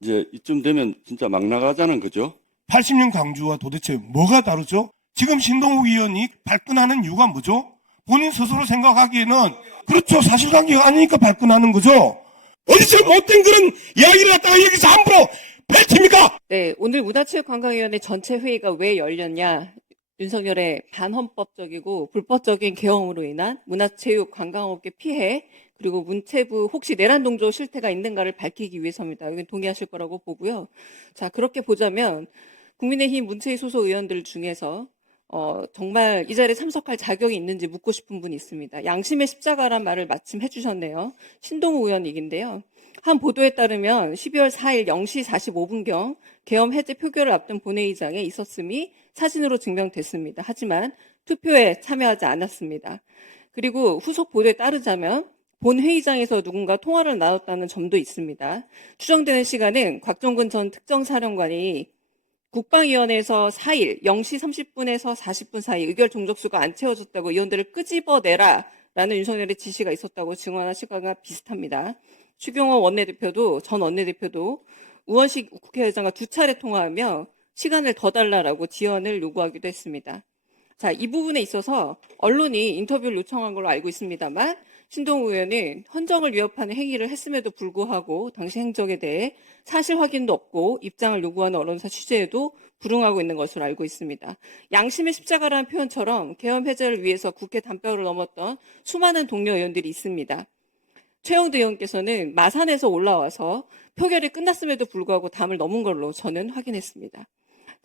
이제 이쯤 되면 진짜 막 나가자는 거죠. 80년 강주와 도대체 뭐가 다르죠? 지금 신동욱 의원이 발끈하는 이유가 뭐죠? 본인 스스로 생각하기에는 그렇죠. 사실관계가 아니니까 발끈하는 거죠. 어디서 못된 그런 이야기를 갖다가 여기서 함부로 펼칩니까? 네, 오늘 문화체육관광위원회 전체 회의가 왜 열렸냐? 윤석열의 반헌법적이고 불법적인 개헌으로 인한 문화체육 관광업계 피해 그리고 문체부 혹시 내란 동조 실태가 있는가를 밝히기 위해서입니다. 이건 동의하실 거라고 보고요. 자, 그렇게 보자면 국민의힘 문체위 소속 의원들 중에서 어, 정말 이 자리에 참석할 자격이 있는지 묻고 싶은 분이 있습니다. 양심의 십자가란 말을 마침 해주셨네요. 신동우 의원 얘긴데요. 한 보도에 따르면 12월 4일 0시 45분경 계엄 해제 표결을 앞둔 본회의장에 있었음이 사진으로 증명됐습니다. 하지만 투표에 참여하지 않았습니다. 그리고 후속 보도에 따르자면 본회의장에서 누군가 통화를 나눴다는 점도 있습니다. 추정되는 시간은 곽종근 전 특정사령관이 국방위원회에서 4일 0시 30분에서 40분 사이 의결 종족수가 안 채워졌다고 의원들을 끄집어내라 라는 윤석열의 지시가 있었다고 증언한 시간과 비슷합니다. 추경호 원내대표도 전 원내대표도 우원식 국회의장과 두 차례 통화하며 시간을 더 달라라고 지연을 요구하기도 했습니다. 자, 이 부분에 있어서 언론이 인터뷰를 요청한 걸로 알고 있습니다만 신동우 의원은 헌정을 위협하는 행위를 했음에도 불구하고 당시 행적에 대해 사실 확인도 없고 입장을 요구하는 언론사 취재에도 불응하고 있는 것으로 알고 있습니다. 양심의 십자가라는 표현처럼 계엄 해제를 위해서 국회 담벼를 넘었던 수많은 동료 의원들이 있습니다. 최영두 의원께서는 마산에서 올라와서 표결이 끝났음에도 불구하고 담을 넘은 걸로 저는 확인했습니다.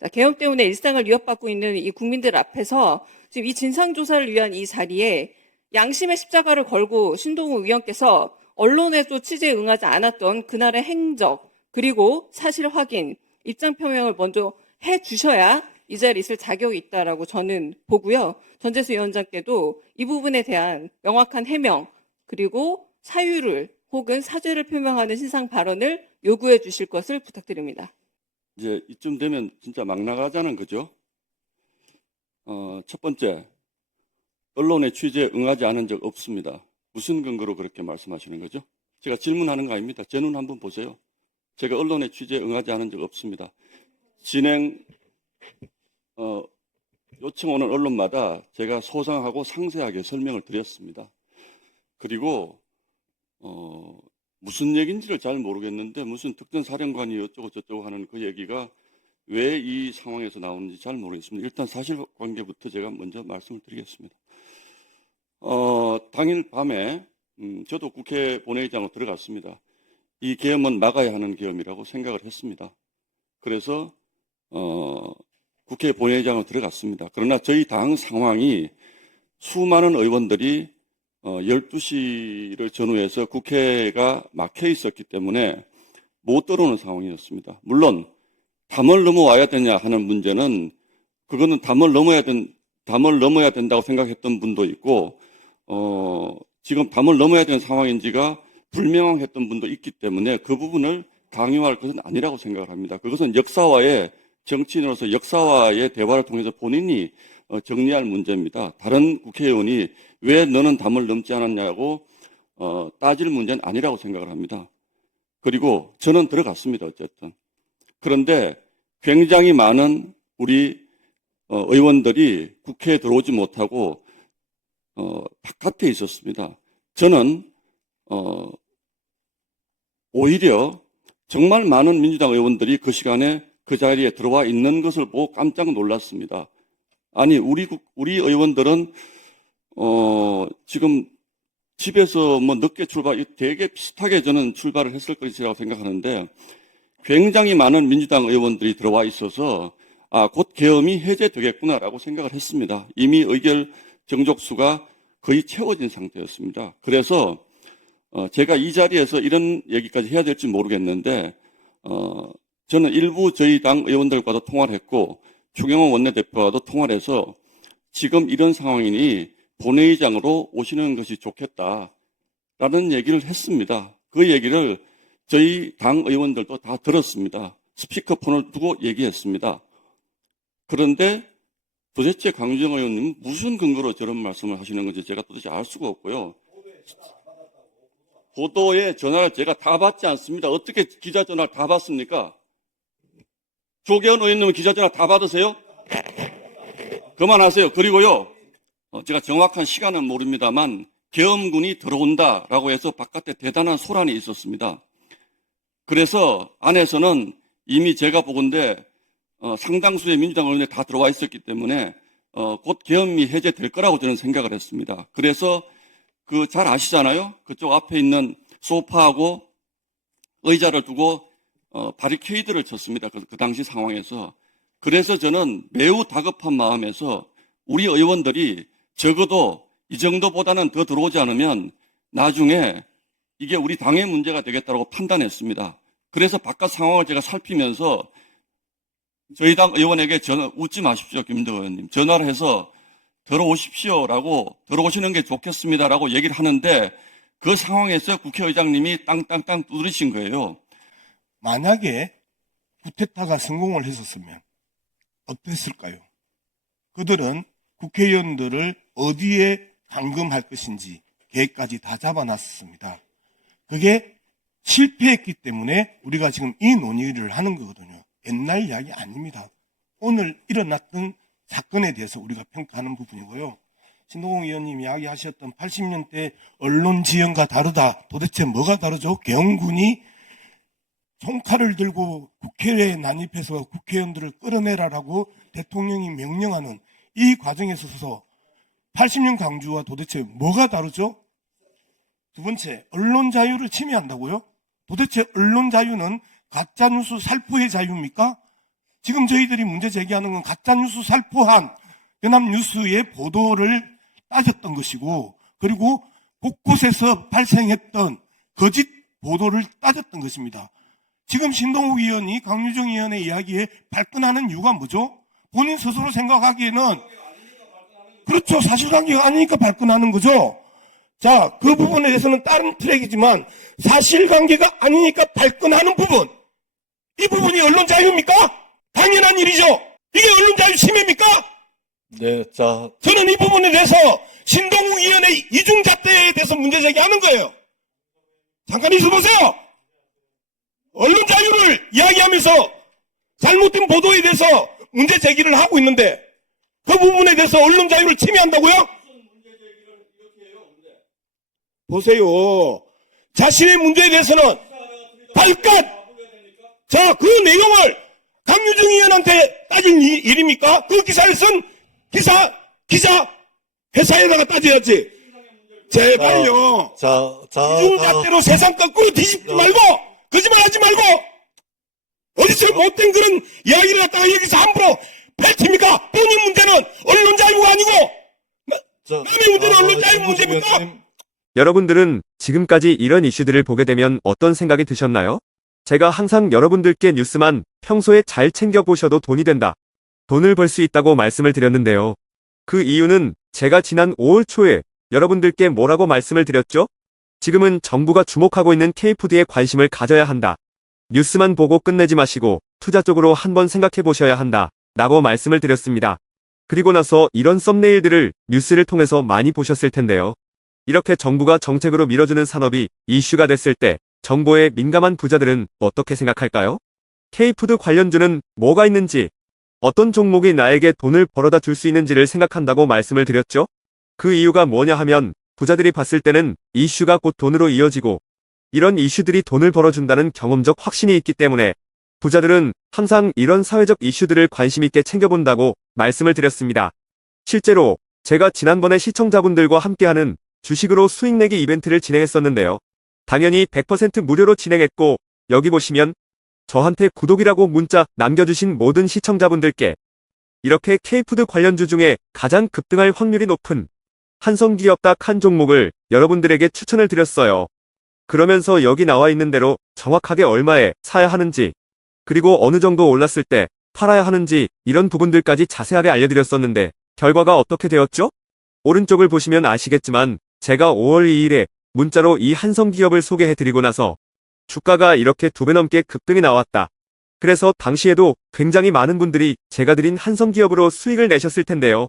자, 계엄 때문에 일상을 위협받고 있는 이 국민들 앞에서 지금 이 진상조사를 위한 이 자리에 양심의 십자가를 걸고 신동우 의원께서 언론에도 취재에 응하지 않았던 그날의 행적 그리고 사실 확인 입장 표명을 먼저 해 주셔야 이 자리에 있을 자격이 있다라고 저는 보고요. 전재수 위원장께도 이 부분에 대한 명확한 해명 그리고 사유를 혹은 사죄를 표명하는 신상 발언을 요구해 주실 것을 부탁드립니다. 이제 이쯤 되면 진짜 막 나가자는 거죠. 어, 첫 번째, 언론의 취재에 응하지 않은 적 없습니다. 무슨 근거로 그렇게 말씀하시는 거죠? 제가 질문하는 거 아닙니다. 제 눈 한번 보세요. 제가 언론의 취재에 응하지 않은 적 없습니다. 진행, 어, 요청 오는 언론마다 제가 소상하고 상세하게 설명을 드렸습니다. 그리고, 어, 무슨 얘기인지를 잘 모르겠는데 무슨 특정 사령관이 어쩌고 저쩌고 하는 그 얘기가 왜 이 상황에서 나오는지 잘 모르겠습니다. 일단 사실관계부터 제가 먼저 말씀을 드리겠습니다. 어, 당일 밤에 음, 저도 국회 본회의장으로 들어갔습니다. 이 계엄은 막아야 하는 계엄이라고 생각을 했습니다. 그래서 어, 국회 본회의장으로 들어갔습니다. 그러나 저희 당 상황이 수많은 의원들이 어, 12시를 전후해서 국회가 막혀 있었기 때문에 못 들어오는 상황이었습니다. 물론 담을 넘어와야 되냐 하는 문제는 그거는 담을 넘어야 된 담을 넘어야 된다고 생각했던 분도 있고 어, 지금 담을 넘어야 되는 상황인지가 불명확했던 분도 있기 때문에 그 부분을 강요할 것은 아니라고 생각을 합니다. 그것은 역사와의 정치인으로서 역사와의 대화를 통해서 본인이 어, 정리할 문제입니다. 다른 국회의원이 왜 너는 담을 넘지 않았냐고 어, 따질 문제는 아니라고 생각을 합니다. 그리고 저는 들어갔습니다. 어쨌든. 그런데 굉장히 많은 우리 어, 의원들이 국회에 들어오지 못하고 어, 바깥에 있었습니다. 저는 어, 오히려 정말 많은 민주당 의원들이 그 시간에 그 자리에 들어와 있는 것을 보고 깜짝 놀랐습니다. 아니 우리 국- 우리 의원들은 어, 지금 집에서 뭐 늦게 출발, 되게 비슷하게 저는 출발을 했을 것이라고 생각하는데 굉장히 많은 민주당 의원들이 들어와 있어서 아, 곧 계엄이 해제되겠구나라고 생각을 했습니다. 이미 의결 정족수가 거의 채워진 상태였습니다. 그래서 어, 제가 이 자리에서 이런 얘기까지 해야 될지 모르겠는데 어, 저는 일부 저희 당 의원들과도 통화를 했고 추경호 원내대표와도 통화를 해서 지금 이런 상황이니 본회의장으로 오시는 것이 좋겠다 라는 얘기를 했습니다. 그 얘기를 저희 당 의원들도 다 들었습니다. 스피커폰을 두고 얘기했습니다. 그런데 도대체 강주영 의원님 무슨 근거로 저런 말씀을 하시는 건지 제가 도대체 알 수가 없고요. 보도에 전화를 제가 다 받지 않습니다. 어떻게 기자 전화를 다 받습니까? 조계현 의원님은 기자 전화 다 받으세요? 그만하세요. 그리고요, 어, 제가 정확한 시간은 모릅니다만, 계엄군이 들어온다라고 해서 바깥에 대단한 소란이 있었습니다. 그래서 안에서는 이미 제가 보건대 어, 상당수의 민주당 의원이 다 들어와 있었기 때문에 어, 곧 계엄이 해제될 거라고 저는 생각을 했습니다. 그래서 그 잘 아시잖아요. 그쪽 앞에 있는 소파하고 의자를 두고 어, 바리케이드를 쳤습니다. 그, 그 당시 상황에서. 그래서 저는 매우 다급한 마음에서 우리 의원들이 적어도 이 정도보다는 더 들어오지 않으면 나중에 이게 우리 당의 문제가 되겠다고 판단했습니다. 그래서 바깥 상황을 제가 살피면서 저희 당 의원에게 전화, 웃지 마십시오, 김도 의원님. 전화를 해서 들어오십시오라고, 들어오시는 게 좋겠습니다라고 얘기를 하는데 그 상황에서 국회의장님이 땅땅땅 두드리신 거예요. 만약에 구테타가 성공을 했었으면 어땠을까요? 그들은 국회의원들을 어디에 감금할 것인지 계획까지 다 잡아놨습니다. 그게 실패했기 때문에 우리가 지금 이 논의를 하는 거거든요. 옛날 이야기 아닙니다. 오늘 일어났던 사건에 대해서 우리가 평가하는 부분이고요. 신동공 의원님 이야기하셨던 80년대 언론 지형과 다르다. 도대체 뭐가 다르죠? 계엄군이 총칼을 들고 국회에 난입해서 국회의원들을 끌어내라라고 대통령이 명령하는 이 과정에 있어서 80년 강주와 도대체 뭐가 다르죠? 두 번째, 언론 자유를 침해한다고요? 도대체 언론 자유는 가짜뉴스 살포의 자유입니까? 지금 저희들이 문제 제기하는 건 가짜뉴스 살포한 연합뉴스의 보도를 따졌던 것이고, 그리고 곳곳에서 발생했던 거짓 보도를 따졌던 것입니다. 지금 신동욱 의원이 강유정 의원의 이야기에 발끈하는 이유가 뭐죠? 본인 스스로 생각하기에는 그렇죠. 사실관계가 아니니까 발끈하는 거죠. 자, 그 부분에 대해서는 다른 트랙이지만 사실관계가 아니니까 발끈하는 부분. 이 부분이 언론 자유입니까? 당연한 일이죠. 이게 언론 자유 침해입니까? 네, 자, 저는 이 부분에 대해서 신동욱 의원의 이중잣대에 대해서 문제 제기하는 거예요. 잠깐 있어보세요. 언론 자유를 이야기하면서 잘못된 보도에 대해서 문제 제기를 하고 있는데 그 부분에 대해서 언론 자유를 침해한다고요? 보세요. 자신의 문제에 대해서는 발끝! 자, 그 내용을 강유정 의원한테 일- 일입니까? 그 기사를 쓴 기사, 기자, 회사에다가 따져야지. 제발요. 자, 자, 이중 잣대로 세상 거꾸로 뒤집지 말고, 거짓말 하지 말고, 어디서 못된 그런 이야기를 갖다가 여기서 함부로 펼칩니까? 본인 문제는 언론 자유가 아니고, 자, 남의 문제는 언론 자유 문제입니까? 여러분들은 지금까지 이런 이슈들을 보게 되면 어떤 생각이 드셨나요? 제가 항상 여러분들께 뉴스만 평소에 잘 챙겨보셔도 돈이 된다. 돈을 벌 수 있다고 말씀을 드렸는데요. 그 이유는 제가 지난 5월 초에 여러분들께 뭐라고 말씀을 드렸죠? 지금은 정부가 주목하고 있는 K푸드에 관심을 가져야 한다. 뉴스만 보고 끝내지 마시고 투자 쪽으로 한번 생각해 보셔야 한다. 라고 말씀을 드렸습니다. 그리고 나서 이런 썸네일들을 뉴스를 통해서 많이 보셨을 텐데요. 이렇게 정부가 정책으로 밀어주는 산업이 이슈가 됐을 때 정보에 민감한 부자들은 어떻게 생각할까요? K푸드 관련주는 뭐가 있는지, 어떤 종목이 나에게 돈을 벌어다 줄 수 있는지를 생각한다고 말씀을 드렸죠? 그 이유가 뭐냐 하면 부자들이 봤을 때는 이슈가 곧 돈으로 이어지고 이런 이슈들이 돈을 벌어준다는 경험적 확신이 있기 때문에 부자들은 항상 이런 사회적 이슈들을 관심 있게 챙겨본다고 말씀을 드렸습니다. 실제로 제가 지난번에 시청자분들과 함께하는 주식으로 수익 내기 이벤트를 진행했었는데요. 당연히 100% 무료로 진행했고 여기 보시면 저한테 구독이라고 문자 남겨주신 모든 시청자분들께 이렇게 K푸드 관련주 중에 가장 급등할 확률이 높은 한성기업 딱 한 종목을 여러분들에게 추천을 드렸어요. 그러면서 여기 나와 있는 대로 정확하게 얼마에 사야 하는지 그리고 어느 정도 올랐을 때 팔아야 하는지 이런 부분들까지 자세하게 알려드렸었는데 결과가 어떻게 되었죠? 오른쪽을 보시면 아시겠지만 제가 5월 2일에 문자로 이 한성기업을 소개해드리고 나서 주가가 이렇게 두 배 넘게 급등이 나왔다. 그래서 당시에도 굉장히 많은 분들이 제가 드린 한성기업으로 수익을 내셨을 텐데요.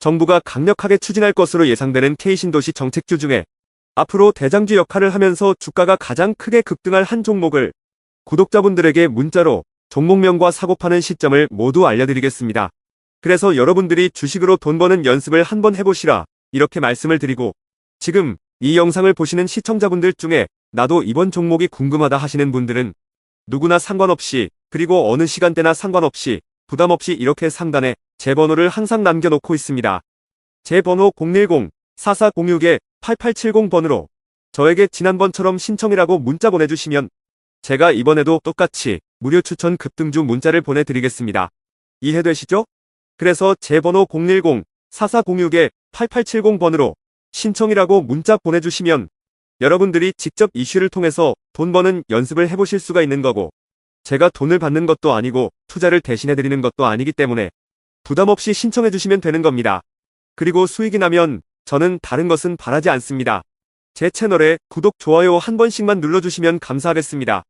정부가 강력하게 추진할 것으로 예상되는 K신도시 정책주 중에 앞으로 대장주 역할을 하면서 주가가 가장 크게 급등할 한 종목을 구독자분들에게 문자로 종목명과 사고 파는 시점을 모두 알려드리겠습니다. 그래서 여러분들이 주식으로 돈 버는 연습을 한번 해보시라 이렇게 말씀을 드리고 지금 이 영상을 보시는 시청자분들 중에 나도 이번 종목이 궁금하다 하시는 분들은 누구나 상관없이 그리고 어느 시간대나 상관없이 부담 없이 이렇게 상단에 제 번호를 항상 남겨놓고 있습니다. 제 번호 010-4406-8870번으로 저에게 지난번처럼 신청이라고 문자 보내주시면 제가 이번에도 똑같이 무료 추천 급등주 문자를 보내드리겠습니다. 이해되시죠? 그래서 제 번호 010-4406-8870번으로 신청이라고 문자 보내주시면 여러분들이 직접 이슈를 통해서 돈 버는 연습을 해보실 수가 있는 거고 제가 돈을 받는 것도 아니고 투자를 대신해드리는 것도 아니기 때문에 부담 없이 신청해 주시면 되는 겁니다. 그리고 수익이 나면 저는 다른 것은 바라지 않습니다. 제 채널에 구독, 좋아요 한 번씩만 눌러주시면 감사하겠습니다.